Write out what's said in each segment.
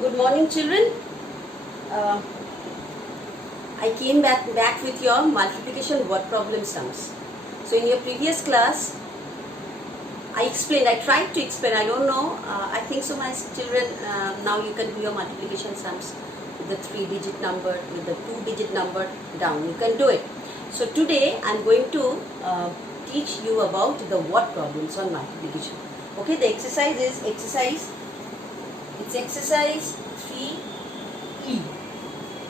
Good morning, children. Uh, I came back with your multiplication word problem sums. So in your previous class, I tried to explain, I don't know, I think so my children, now you can do your multiplication sums with the 3-digit number, with the 2-digit number down. You can do it. So today I am going to teach you about the word problems on multiplication. Okay, the exercise is exercise 3E.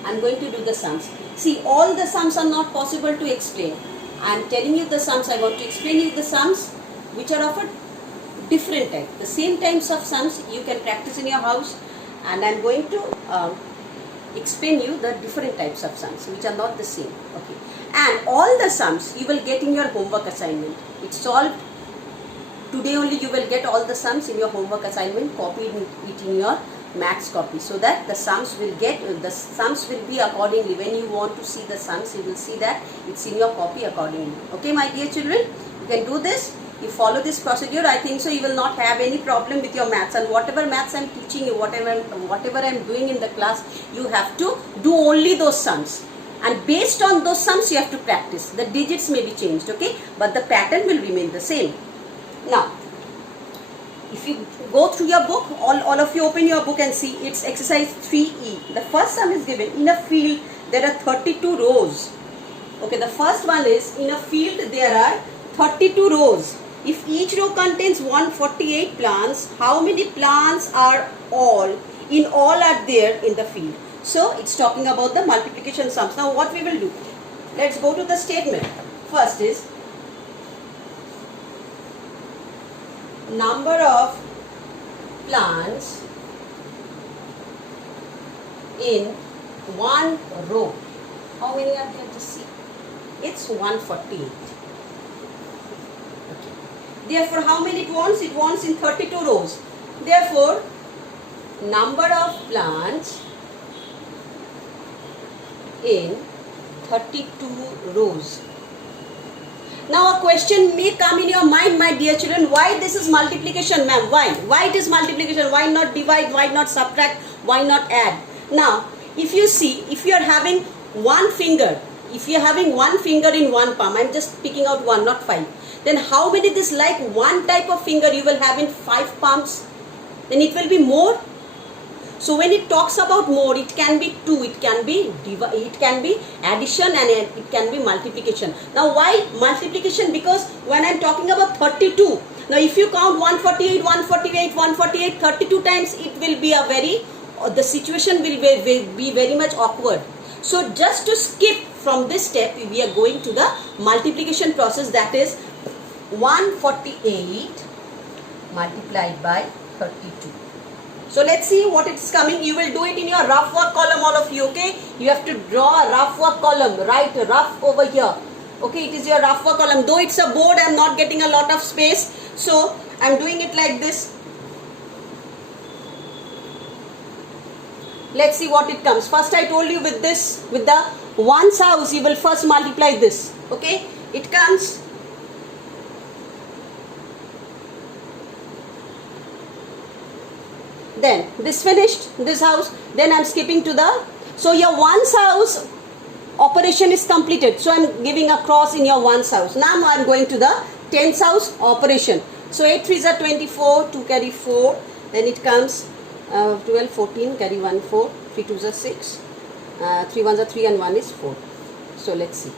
I am going to do the sums. See, all the sums are not possible to explain. I am telling you the sums. I want to explain you the sums which are of a different type. The same types of sums you can practice in your house, and I am going to explain you the different types of sums which are not the same. Okay, and all the sums you will get in your homework assignment. It's solved. Today only you will get all the sums in your homework assignment, copied it in your maths copy, so that the sums will be accordingly. When you want to see the sums, you will see that it's in your copy accordingly. Okay, my dear children, you can do this. You follow this procedure, I think so you will not have any problem with your maths, and whatever maths I am teaching you, whatever I am doing in the class, you have to do only those sums, and based on those sums you have to practice. The digits may be changed, okay, but the pattern will remain the same. Now, if you go through your book, all of you open your book and see, it's exercise 3E. The first sum is given. In a field there are 32 rows. Okay, the first one is, in a field there are 32 rows. If each row contains 148 plants, how many plants are all are there in the field? So it's talking about the multiplication sums. Now what we will do? Let's go to the statement. First is number of plants in one row. How many are there? Just see. It's 148. Okay. Therefore, how many it wants? It wants in 32 rows. Therefore, number of plants in 32 rows. Now a question may come in your mind, my dear children, why this is multiplication, ma'am? Why? Why it is multiplication? Why not divide? Why not subtract? Why not add? Now, if you see, if you are having one finger, in one palm, I am just picking out one, not 5. Then how many this like one type of finger you will have in 5 palms? Then it will be more. So when it talks about more, it can be 2, it can be addition, and it can be multiplication. Now why multiplication? Because when I am talking about 32, now if you count 148, 32 times, it will be the situation will be very much awkward. So just to skip from this step, we are going to the multiplication process, that is 148 multiplied by 32. So let's see what it's coming. You will do it in your rough work column, all of you, okay? You have to draw a rough work column, write rough over here. Okay, it is your rough work column. Though it's a board, I am not getting a lot of space. So I am doing it like this. Let's see what it comes. First I told you with the ones house, you will first multiply this. Okay, it comes. Then this finished, this house, then I am skipping to the, so your ones house operation is completed. So I am giving a cross in your ones house. Now I am going to the tens house operation. So 8 3s are 24, 2 carry 4, then it comes 12, 14, carry 1, 4, 3 2s are 6, 3 1s are 3 and 1 is 4. So let's see,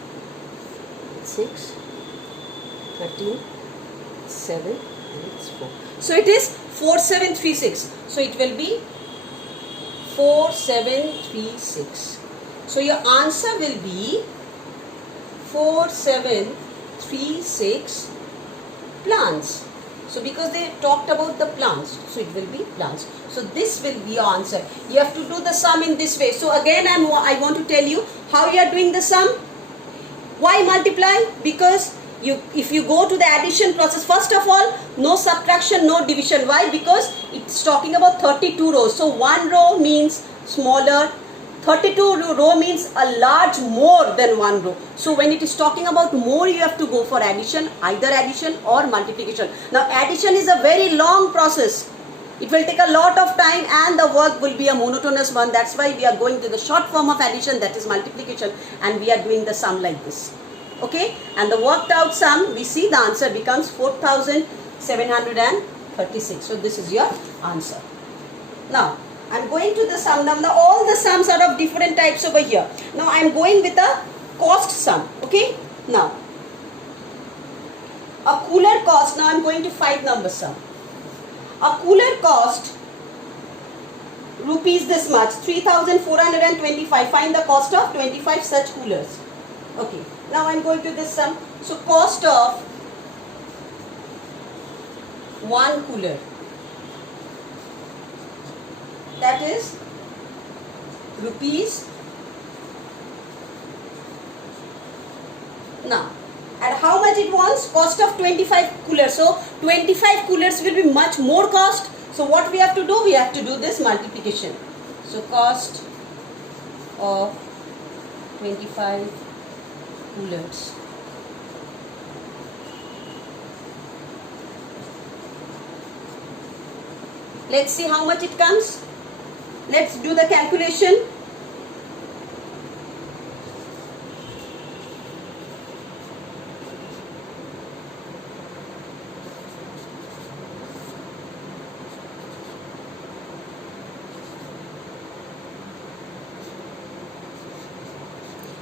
6, 13, 7 and it's 4. So it is 4736. So it will be 4736. So your answer will be 4736 plants. So because they talked about the plants, so it will be plants. So this will be your answer. You have to do the sum in this way. So again I want to tell you how you are doing the sum. Why multiply? Because if you go to the addition process, first of all, no subtraction, no division. Why? Because it's talking about 32 rows. So one row means smaller, 32 row means a large more than one row. So when it is talking about more, you have to go for addition, either addition or multiplication. Now addition is a very long process. It will take a lot of time and the work will be a monotonous one. That's why we are going to the short form of addition, that is multiplication, and we are doing the sum like this. Okay, and the worked out sum, we see the answer becomes 4,736. So this is your answer. Now I am going to the sum. Now all the sums are of different types over here. Now I am going with a cost sum. Okay, now a cooler cost. Now I am going to 5 number sum. A cooler cost rupees this much, 3,425. Find the cost of 25 such coolers. Okay, now I am going to this sum. So cost of 1 cooler, that is rupees. Now, and how much it wants? Cost of 25 coolers. So 25 coolers will be much more cost. So what we have to do? We have to do this multiplication. So cost of 25 coolers. Let's see how much it comes. Let's do the calculation.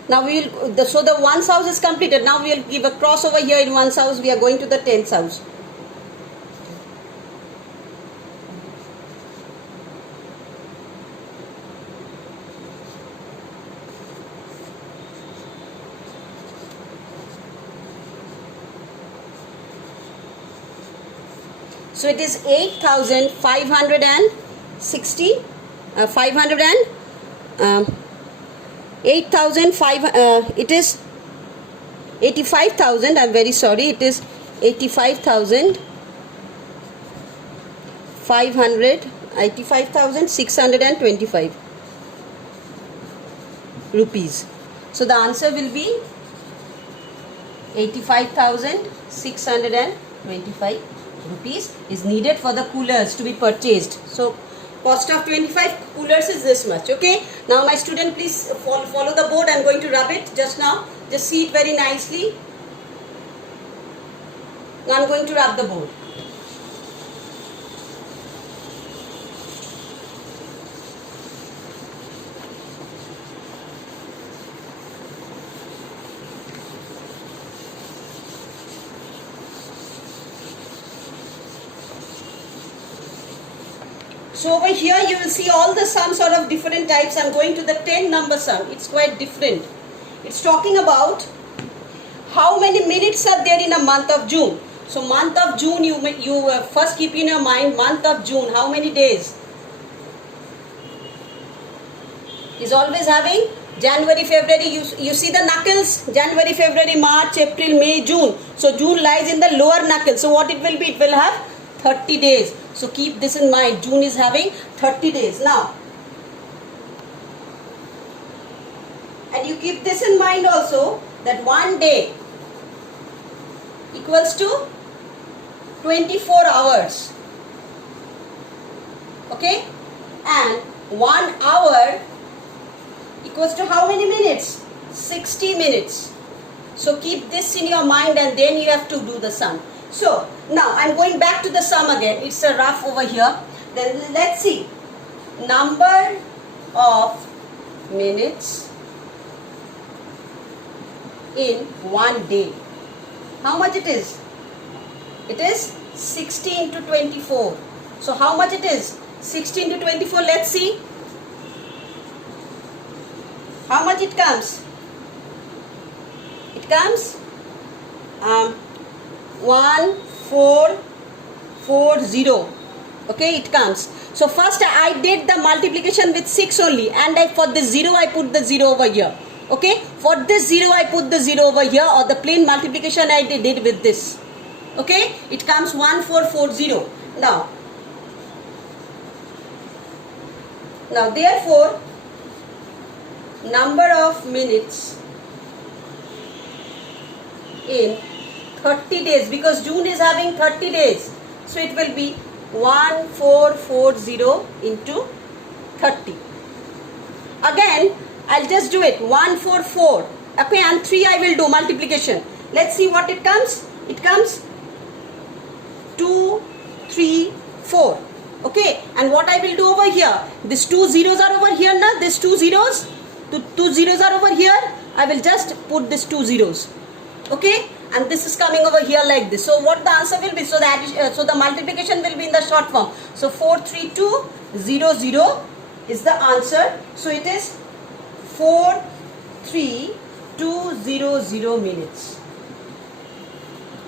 Now we will, so the one's house is completed. Now we will give a cross over here in one's house. We are going to the 10th house. So it is 8,560, 8,500, it is 85,000, I'm very sorry, it is 85,625 rupees. So the answer will be 85,625 rupees is needed for the coolers to be purchased. So cost of 25 coolers is this much. Okay, now my student, please follow the board. I am going to rub it just now. Just see it very nicely. Now I am going to rub the board. So over here you will see all the sums are of different types. I am going to the 10 number sum. It's quite different. It's talking about how many minutes are there in a month of June. So month of June, you first keep in your mind, month of June, how many days? Is always having January, February, you see the knuckles, January, February, March, April, May, June. So June lies in the lower knuckle. So what it will be? It will have 30 days. So keep this in mind. June is having 30 days. Now, and you keep this in mind also, that one day equals to 24 hours. Okay? And 1 hour equals to how many minutes? 60 minutes. So keep this in your mind and then you have to do the sum. So now I am going back to the sum again. It's a rough over here. Then let's see. Number of minutes in one day. How much it is? It is 60 into 24. So how much it is? 60 into 24. Let's see. How much it comes? It comes 1440. Okay, it comes. So first I did the multiplication with 6 only, and for the 0 I put the 0 over here. Okay, for this 0 I put the 0 over here, or the plain multiplication I did with this. Okay, it comes 1440. Now therefore number of minutes in 30 days, because June is having 30 days, so it will be 1440 into 30. Again, I'll just do it. 144. Okay, and 3 I will do multiplication. Let's see what it comes. It comes 2, 3, 4. Okay, and what I will do over here, these 2 zeros are over here now, these 2 zeros, two zeros are over here, I will just put these 2 zeros. Okay, and this is coming over here like this. So what the answer will be, so the multiplication will be in the short form. So 43200 is the answer. So it is 43200 minutes.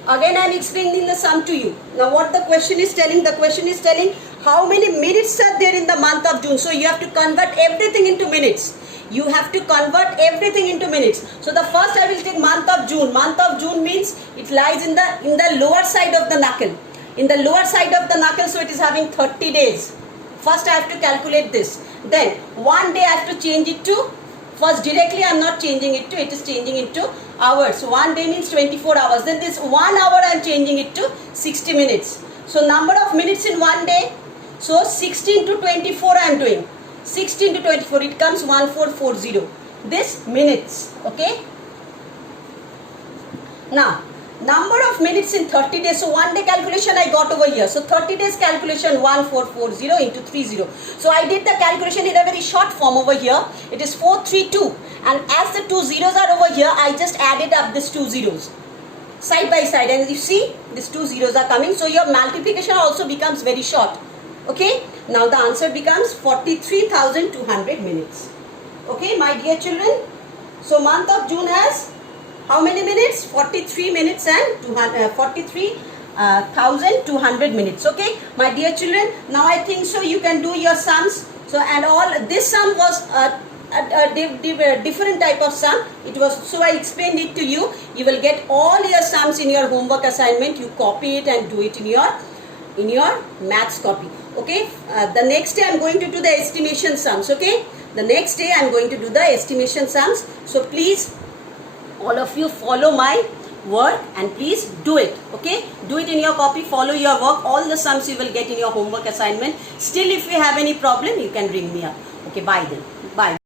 Again I am explaining the sum to you. Now what the question is telling, how many minutes are there in the month of June. So you have to convert everything into minutes. You have to convert everything into minutes. So the first I will take month of June. Month of June means it lies in the lower side of the knuckle. In the lower side of the knuckle, so it is having 30 days. First I have to calculate this. Then one day I have to change it to, first directly I am not changing it to, it is changing into hours. So one day means 24 hours. Then this 1 hour I am changing it to 60 minutes. So number of minutes in one day. So 16 to 24 I am doing. 16 to 24, it comes 1440. This minutes. Okay. Now number of minutes in 30 days. So one day calculation I got over here. So 30 days calculation 1440 into 30. So I did the calculation in a very short form over here. It is 432. And as the 2 zeros are over here, I just added up these 2 zeros side by side. And you see these 2 zeros are coming. So your multiplication also becomes very short. Okay. Now the answer becomes 43,200 minutes. Okay, my dear children. So month of June has how many minutes? 43 minutes and 43,200 minutes. Okay, my dear children. Now I think so you can do your sums. So and all this sum was a different type of sum. It was, so I explained it to you. You will get all your sums in your homework assignment. You copy it and do it in your maths copy. Okay, the next day I am going to do the estimation sums. Okay, the next day I am going to do the estimation sums. So please, all of you follow my word and please do it. Okay, do it in your copy, follow your work. All the sums you will get in your homework assignment. Still, if you have any problem, you can ring me up. Okay, bye then. Bye.